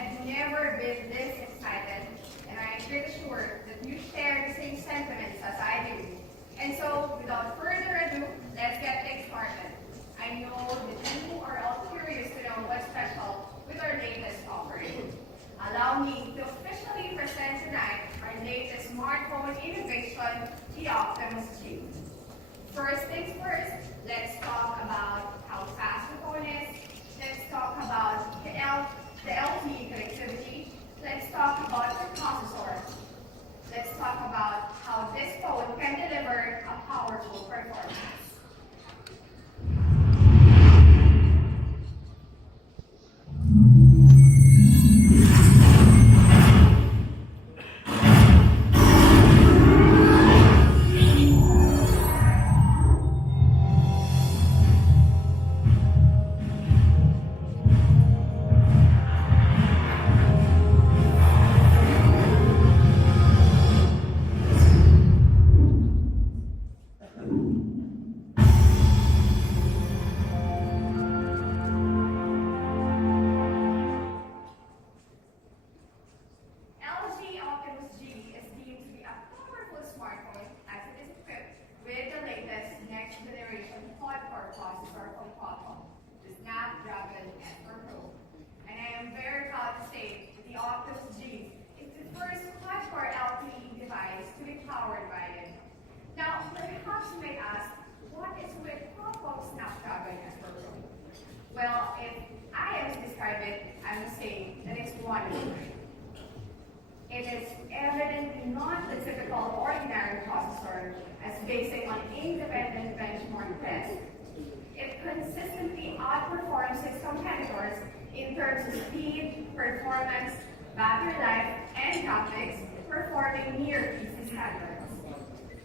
I've never been this excited, and I'm pretty sure that you share the same sentiments as I do. And so, without further ado, let's get things started. I know that you are all curious to know what's special with our latest offering. Allow me to officially present tonight our latest smartphone innovation, the Optimus G. First things first, let's talk about how fast the phone is. Let's talk about the LTE connectivity. Let's talk about the processor. Let's talk about how this phone can deliver a powerful performance. LG Optimus G is deemed to be a powerful smartphone as it is equipped with the latest next generation quad-core processor from Qualcomm, the Snapdragon S4 Pro. And I am very proud to say that the Optimus G is the first quad-core LTE device to be powered by it. Now, perhaps you may ask, what is with Qualcomm's Snapdragon S4 Pro? Well, if I am to describe it, I would say that it's wonderful. It is evidently not the typical ordinary processor as based on independent benchmark tests. It consistently outperforms its competitors in terms of speed, performance, battery life, and graphics, performing near PC standards.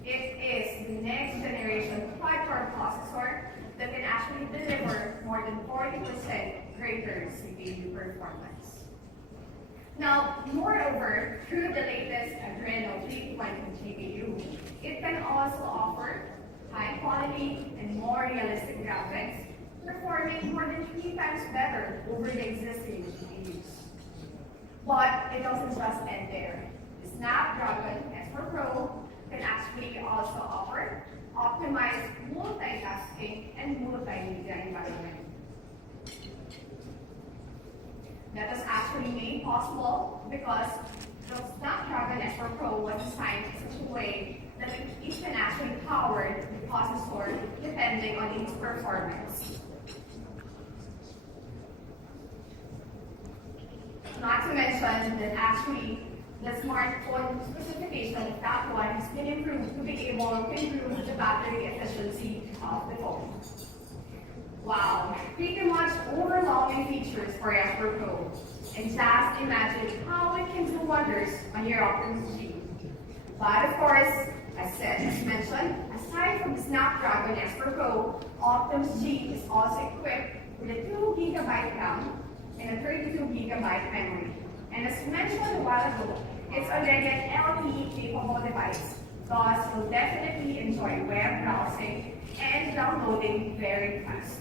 It is the next generation quad-core processor that can actually deliver more than 40% greater CPU performance. Now, moreover, through the latest Adreno 320 GPU, it can also offer high quality and more realistic graphics, performing more than 3 times better over the existing GPUs. But it doesn't just end there. The Snapdragon S4 Pro can actually also offer optimized multitasking and multimedia environment. That was actually made possible because the Snapdragon S4 Pro was designed in such a way that it can actually power the processor depending on its performance. Not to mention that actually the smartphone specification of that one has been improved to be able to improve the battery efficiency of the phone. Wow, pretty much overwhelming features for S4 Pro. And just imagine how it can do wonders on your Optimus G. But of course, as mentioned, aside from the Snapdragon S4 Pro, Optimus G is also equipped with a 2GB RAM and a 32GB memory. And as mentioned a while ago, it's already an LTE-capable device. Thus, you'll definitely enjoy web browsing and downloading very fast.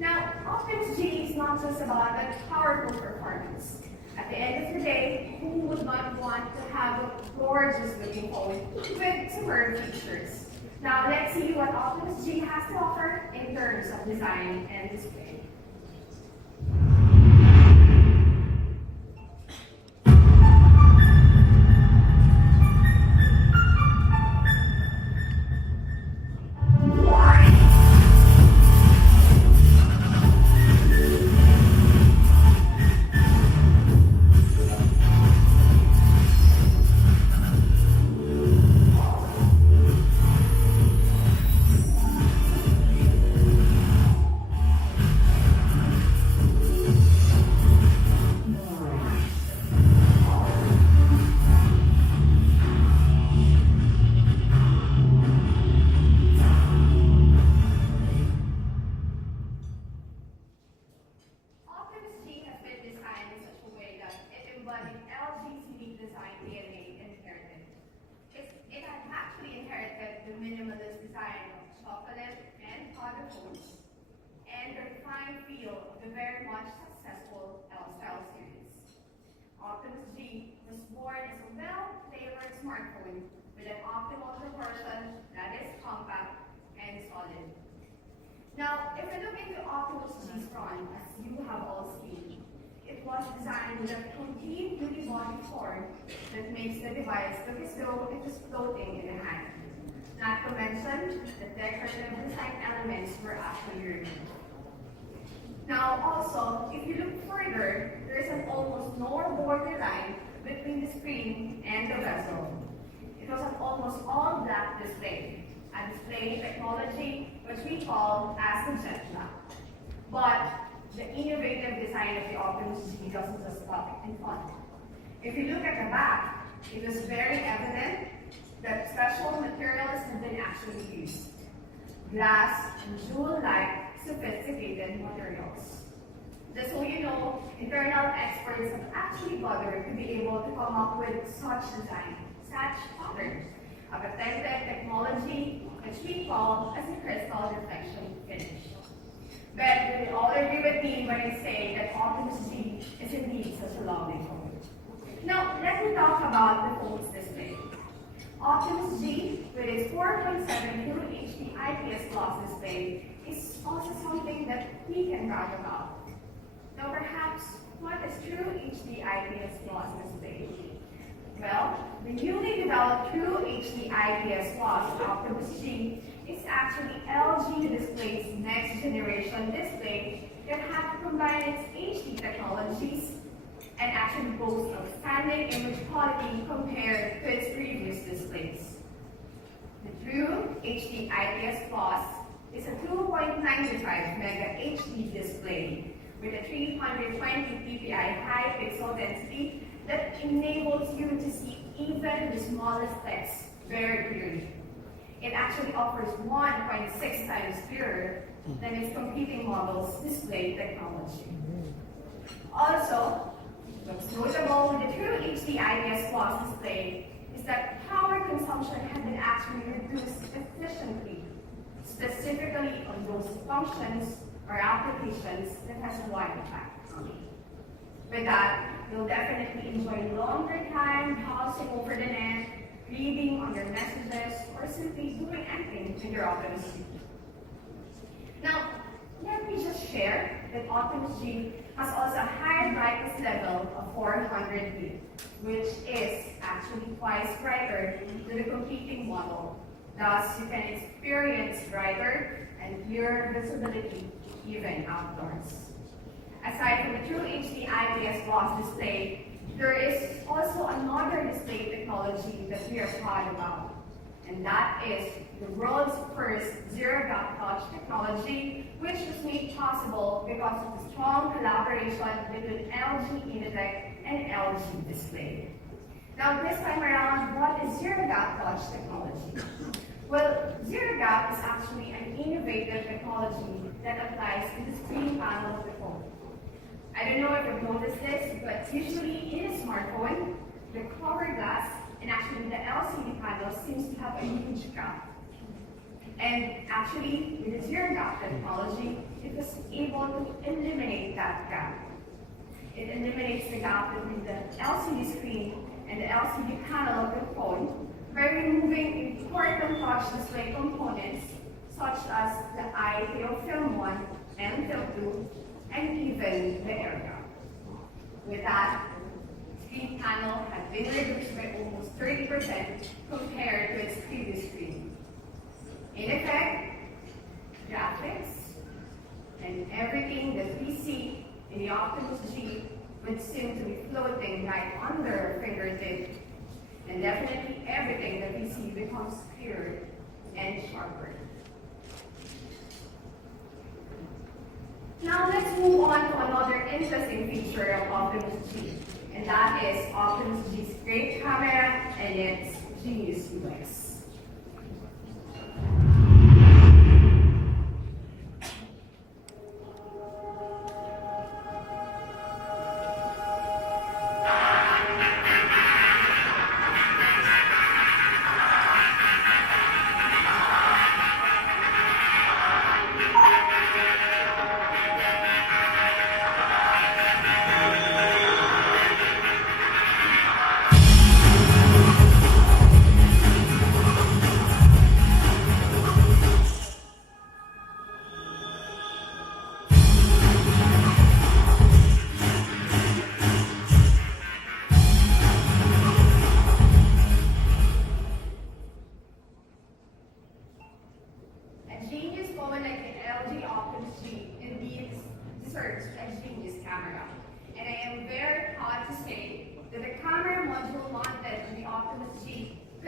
Now, Optimus G is not just about the powerful performance. At the end of the day, who would not want to have a gorgeous looking phone with superb features? Now, let's see what Optimus G has to offer in terms of design and display. The minimalist design of chocolate and powder phones, and the refined feel of the very much successful L-Style series. Optimus G was born as a well-flavored smartphone with an optimal proportion that is compact and solid. Now, if we look into Optimus G's front, as you have all seen, it was designed with a complete unibody form that makes the device look as though it was floating in a hand. Not to mention, the decorative design elements were actually removed. Now also, if you look further, there is an almost no border line between the screen and the bezel. It was an almost all black display, a display technology which we call as the jet black. But the innovative design of the Optimus G doesn't just stop in front. If you look at the back, it is very evident that special materials have been actually used. Glass and jewel-like sophisticated materials. Just so you know, internal experts have actually bothered to be able to come up with such design, such pattern, a patented technology which we call as a crystal reflection finish. But you will all agree with me when I say that Optimus G is indeed such a lovely phone. Now, let me talk about the phone's display. Optimus G, with its 4.7 Full HD IPS Gloss display, is also something that we can brag about. Now, perhaps, what is true HD IPS Gloss display? Well, the newly developed True HD IPS Gloss Optimus G is actually LG Display's next generation display that have to combine its HD technologies and actually boasts outstanding image quality compared to its previous displays. The True HD IPS Plus is a 2.95 Mega HD display with a 320 ppi high pixel density that enables you to see even the smallest text very clearly. It actually offers 1.6 times clearer than its competing model's display technology. Also, what's notable with the True HD IPS Plus display is that power consumption has been actually reduced efficiently, specifically on those functions or applications that has a wide effect. With that, you'll definitely enjoy longer time browsing over the net, reading on your messages, or simply doing anything with your Optimus G. Now, let me just share that Optimus G has also a high brightness level of 400 nit, which is actually twice brighter than the competing model. Thus, you can experience brighter and clearer visibility even outdoors. Aside from the True HD IPS Gloss display, there is also another display technology that we are proud about, and that is the world's first zero-gap touch technology, which was made possible because of the strong collaboration between LG Innotek and LG Display. Now, this time around, what is zero-gap touch technology? Well, zero-gap is actually an innovative technology that applies to the screen panel of the phone. I don't know if you've noticed this, but usually in a smartphone, the cover glass and actually the LCD panel seems to have a huge gap. And actually, with the zero gap technology, it was able to eliminate that gap. It eliminates the gap between the LCD screen and the LCD panel of the phone by removing important touch display components such as the IPO Film 1 and Film 2, and even the air gap. With that, screen panel had been reduced by almost 30% compared to its previous screen. In effect, graphics and everything that we see in the Optimus G would seem to be floating right under our fingertip, and definitely everything that we see becomes clearer and sharper. Now let's move on to another interesting feature of Optimus G, and that is Optimus G's great camera and its genius UX.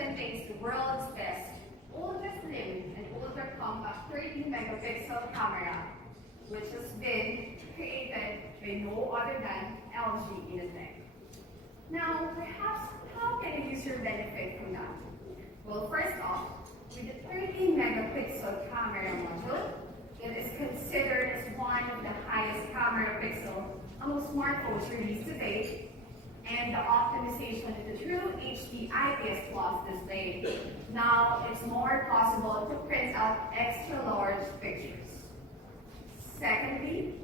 contains the world's best, oldest slim, and ultra compact 13 megapixel camera, which has been created by no other than LG in the tech. Now, perhaps, how can a user benefit from that? Well, first off, with the 13 megapixel camera module, it is considered as one of the highest camera pixel among smartphones released to date, and the optimization of the true HD IPS Plus display. Now, it's more possible to print out extra large pictures. Secondly,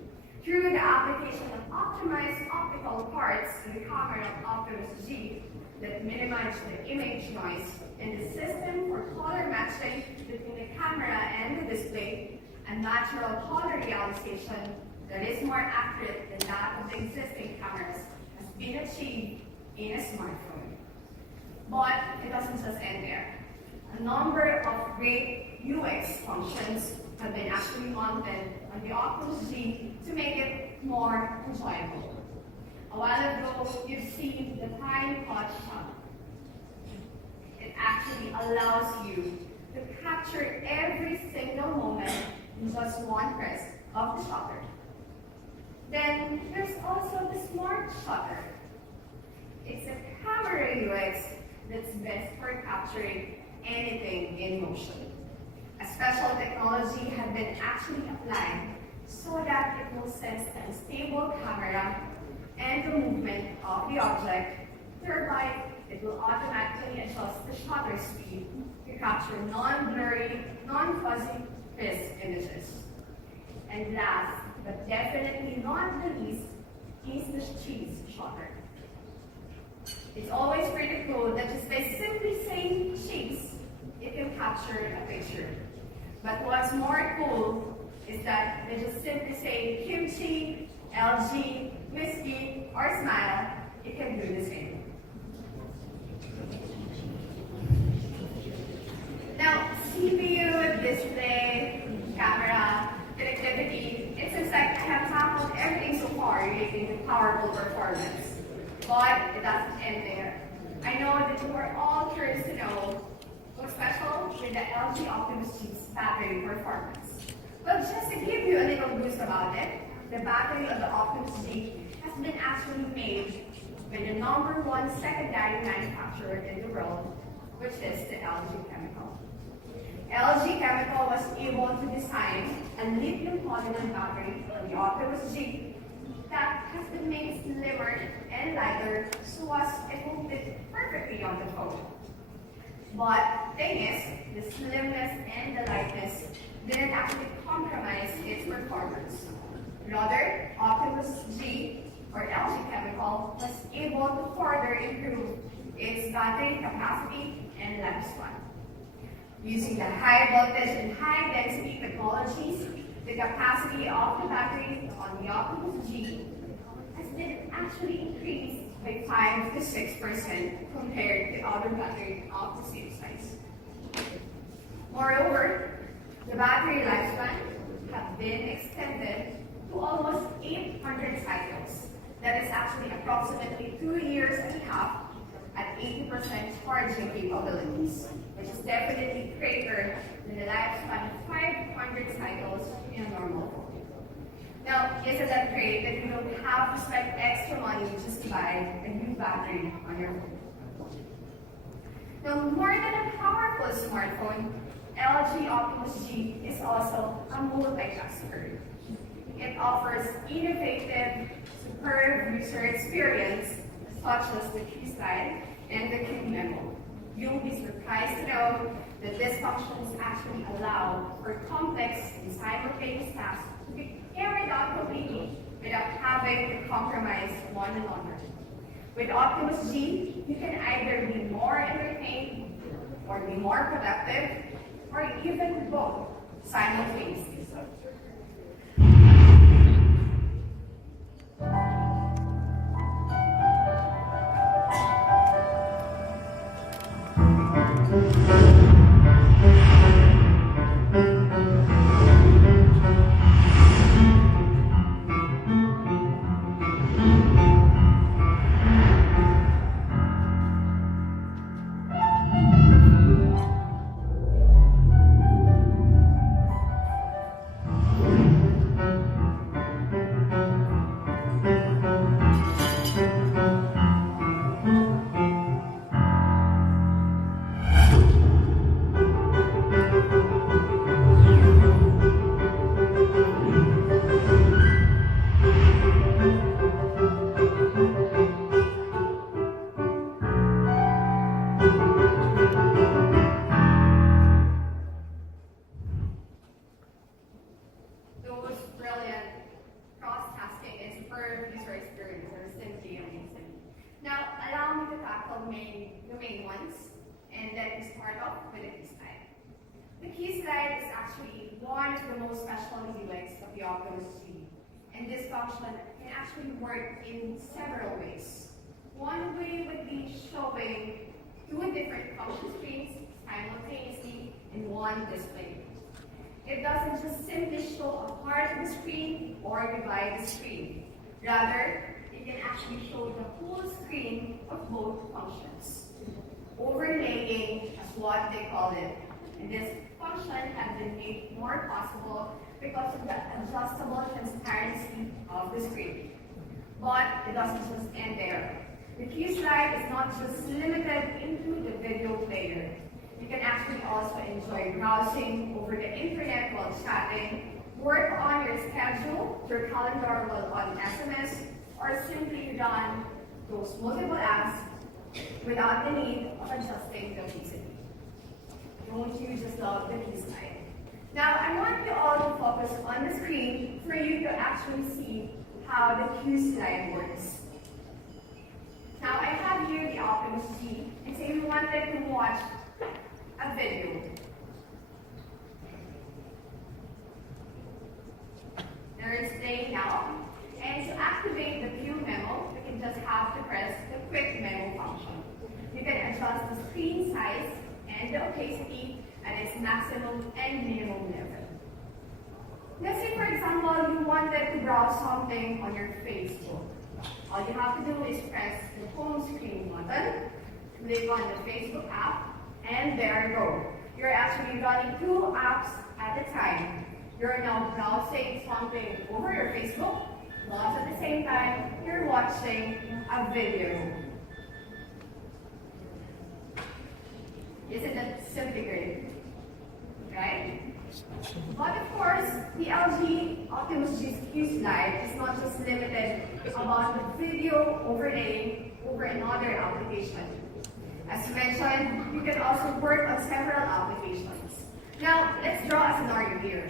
through the application of optimized optical parts in the camera of Optimus G that minimize the image noise and the system for color matching between the camera and the display, a natural color realization that is more accurate than that of the existing cameras has been achieved in a smartphone. But it doesn't just end there. A number of great UX functions have been actually mounted on the Optimus G to make it more enjoyable. A while ago, you've seen the tiny touch shot. It actually allows you to capture every single moment in just one press of the shutter. Then there's also the smart shutter. It's a camera UX that's best for capturing anything in motion. A special technology has been actually applied so that it will sense the unstable camera and the movement of the object, thereby it will automatically adjust the shutter speed to capture non-blurry, non-fuzzy crisp images. And last, but definitely not the least, is the cheese shutter. It's always pretty cool that just by simply saying cheese, it can capture a picture. But what's more cool is that they just simply say kimchi, LG, whiskey, or smile, it can do the same. Now, CPU, display, camera, connectivity, it seems like I have tackled everything so far relating to powerful performance. But it doesn't end there. I know that you are all curious to know what's special with the LG Optimus G's battery performance. Well, just to give you a little boost about it, the battery of the Optimus G has been actually made by the #1 secondary manufacturer in the world, which is the LG Chemical. LG Chemical was able to design a lithium polymer battery for the Optimus G that has been made slimmer and lighter so as it will fit perfectly on the phone. But the thing is, the slimness and the lightness didn't actually compromise its performance. Rather, Optimus G, or LG Chemical, was able to further improve its battery capacity and lifespan. Using the high voltage and high density technologies, the capacity of the battery on the Optimus G has been actually increased by 5 to 6% compared to other batteries of the same size. Moreover, the battery lifespan has been extended to almost 800 cycles. That is actually approximately 2 years and a half at 80% charging capabilities, which is definitely greater than the lifespan of 500 cycles in a normal phone. Now, isn't that great that you don't have to spend extra money just to buy a new battery on your phone? Now, more than a powerful smartphone, LG Optimus G is also a multitasker. It offers innovative, superb user experience such as the key slide and the key memo. You'll be surprised to know that these functions actually allow for complex and simultaneous tasks to be carried out completely without having to compromise one another. With Optimus G, you can either be more entertained or be more productive, or even both simultaneously. one of the most special UX of the Optimus G. And this function can actually work in several ways. One way would be showing two different function screens simultaneously in one display. It doesn't just simply show a part of the screen or divide the screen. Rather, it can actually show the whole screen of both functions. Overlaying is what they call it. And this function has been made more possible because of the adjustable transparency of the screen. But it doesn't just end there. The Q slide is not just limited into the video player. You can actually also enjoy browsing over the internet while chatting, work on your schedule, your calendar while on SMS, or simply run those multiple apps without the need of adjusting the PCB. Don't you just love the Q slide? Now, I want you all to focus on the screen for you to actually see how the Q slide works. Now, I have here the Optimus G, and say we wanted to watch a video. There is play now. And to activate the view memo, you can just have to press the quick memo function. You can adjust the screen size and the opacity at its maximum and minimum level. Let's say, for example, you wanted to browse something on your Facebook. All you have to do is press the home screen button, click on the Facebook app, and there you go. You're actually running two apps at a time. You're now browsing something over your Facebook, plus at the same time, you're watching a video. Isn't that simply great? Right? But of course, the LG Optimus G's Q slide is not just limited about the video overlaying over another application. As mentioned, you can also work on several applications. Now, let's draw a scenario here.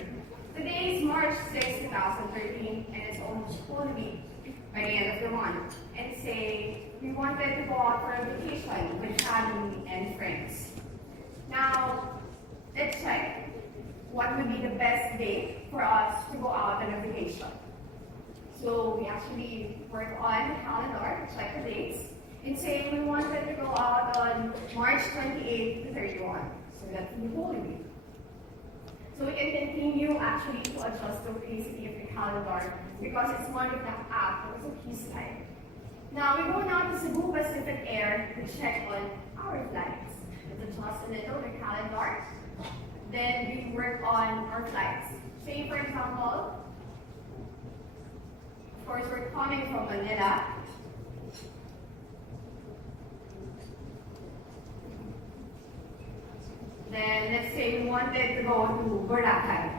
Today is March 6, 2013, and it's almost Holy Week by the end of the month. And say, we wanted to go out for a vacation with family and friends. Now, let's check what would be the best date for us to go out on a vacation. So we actually work on the calendar, check the dates, and say we wanted to go out on March 28 to 31. So that's the Holy Week. So we can continue actually to adjust the opacity of the calendar because it's one of the apps that was a key slide. Now we go now to Cebu Pacific Air to check on our flights. Let's adjust a little the calendar. Then we work on our flights. Say for example, of course we're coming from Manila. Then let's say we wanted to go to Boracay.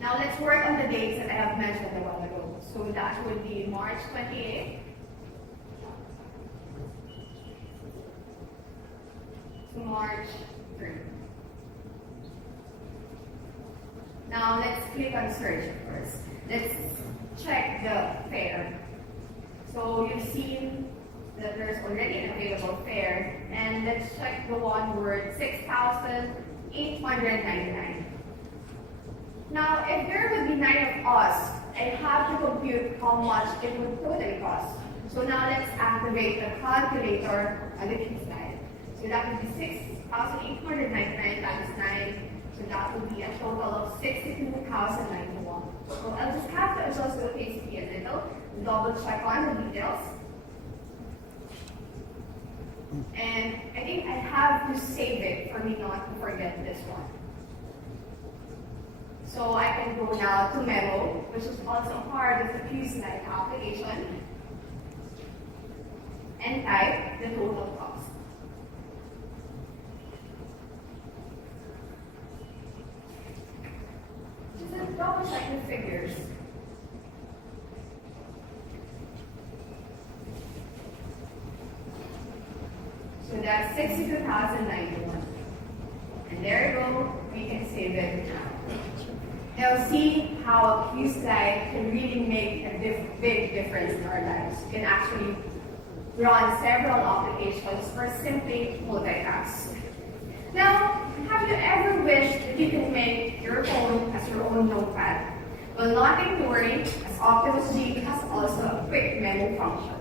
Now let's work on the dates that I have mentioned a while ago. So that would be March 28th to March 3rd. Now let's click on search first. Let's check the fare. So you've seen that there's already an available fare, and let's check the one word 6,899. Now, if there would be 9 of us, I have to compute how much it would totally cost. So now let's activate the calculator on the Q slide. So that would be 6,899 times 9. So that would be a total of 62,091. So I'll just have to adjust the opacity a little, double check on the details. And I think I have to save it for me not to forget this one. So I can go now to Memo, which is also part of the Q slide application, and type the total cost. Just double check the figures. So that's 62,091. And there you go, we can save it now. Now see how a Q slide can really make a big difference in our lives. You can actually run several applications or simply multitask. Now, have you ever wished that you can make your phone as your own notepad? Well, nothing to worry, as Optimus G has also a quick memo function.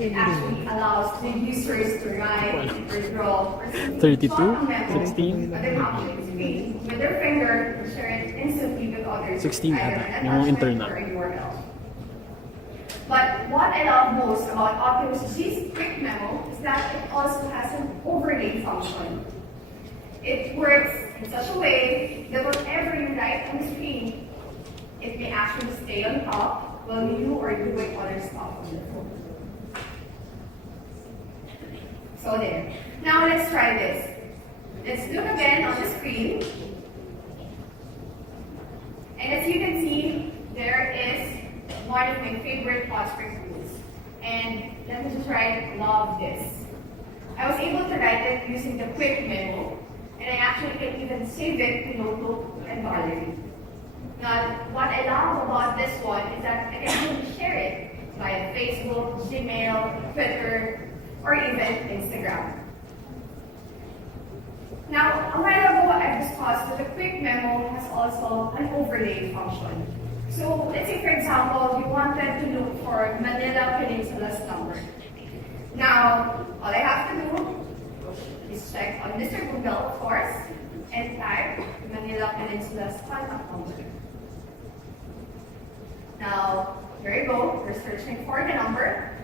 It actually allows the users to write or draw or simply 32, jot a memo 16. at the caption screen with their finger to share it instantly with others, 16 either ata, an yung attachment internal. or a URL. But what I love most about Optimus G's quick memo is that it also has an overlay function. It works in such a way that whatever you write on the screen, it may actually stay on top while you are doing other stuff on the phone. So there. Now let's try this. Let's look again on the screen. And as you can see, there is one of my favorite hot spring rules. And let me just write, love this. I was able to write it using the quick memo, and I actually can even save it to Notebook and Gallery. Now, what I love about this one is that I can even share it via Facebook, Gmail, Twitter, or even Instagram. Now, a while ago, I discussed that the quick memo has also an overlay function. So, let's say, for example, you wanted to look for Manila Peninsula's number. Now, all I have to do is check on Mr. Google, of course, and type Manila Peninsula's contact number. Now, here you go. We're searching for the number.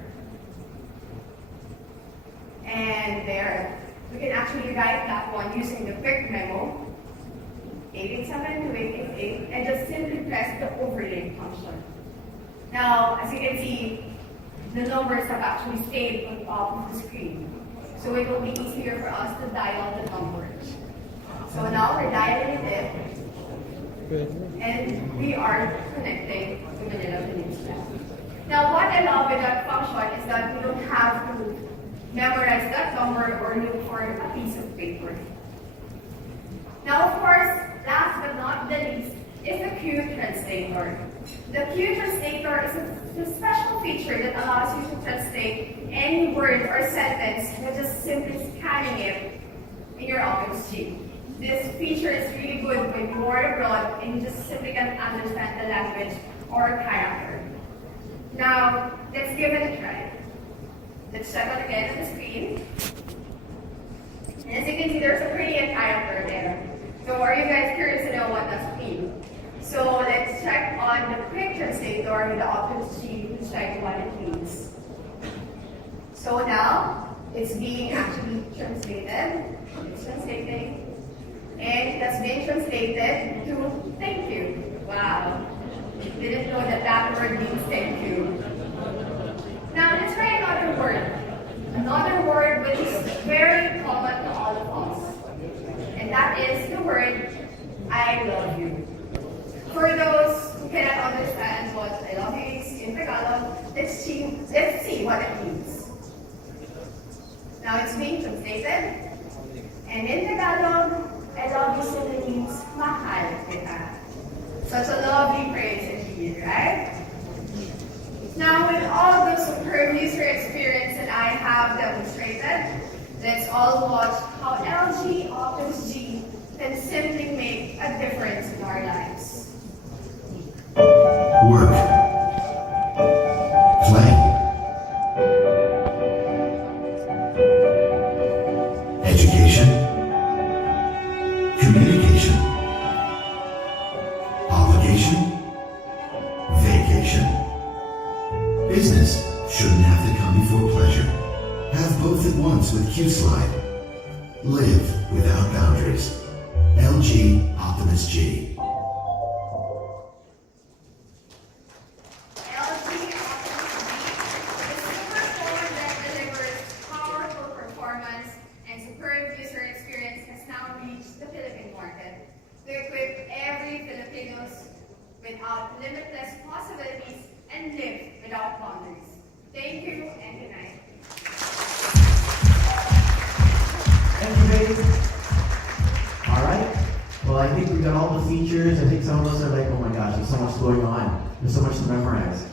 And there, we can actually write that one using the quick memo, 887-2888, and just simply press the overlay function. Now, as you can see, the numbers have actually stayed on top of the screen. So it will be easier for us to dial the number. So now we're dialing it, and we are connecting to Manila Peninsula. Now, what I love with that function is that we don't have to memorize that number or look for a piece of paper. Now, of course, last but not the least is the Q translator. The Q translator is a special feature that allows you to translate any word or sentence by just simply scanning it in your Optimus G. This feature is really good when you are abroad and you just simply can't understand the language or character. Now, let's give it a try. Let's check out again on the screen. And as you can see, there's a pretty character there. So are you guys curious to know what that means? So let's check on the quick translator with the Optimus G to check what it means. So now, it's being actually translated. It's translating. And that's being translated to thank you. Wow. Didn't know that that word means thank you. Now, let's try another word. Another word which is very common to all of us. And that is the word, I love you. For those who cannot understand what I love you is in Tagalog, let's see what it means. Now, it's being translated. And in Tagalog, I love you simply means mahal kita. Such a lovely phrase indeed, right? Now, with all the superb user experience that I have demonstrated, let's all watch how LG Optimus G can simply make a difference in our lives. Work. Play. Education. Communication. Obligation. Vacation. Business shouldn't have to come before pleasure. Have both at once with Q-Slide. Live without boundaries. LG Optimus G. Without limitless possibilities and live without boundaries. Thank you and good night. Thank you, babe. All right. Well, I think we got all the features. I think some of us are like, oh my gosh, there's so much going on. There's so much to memorize.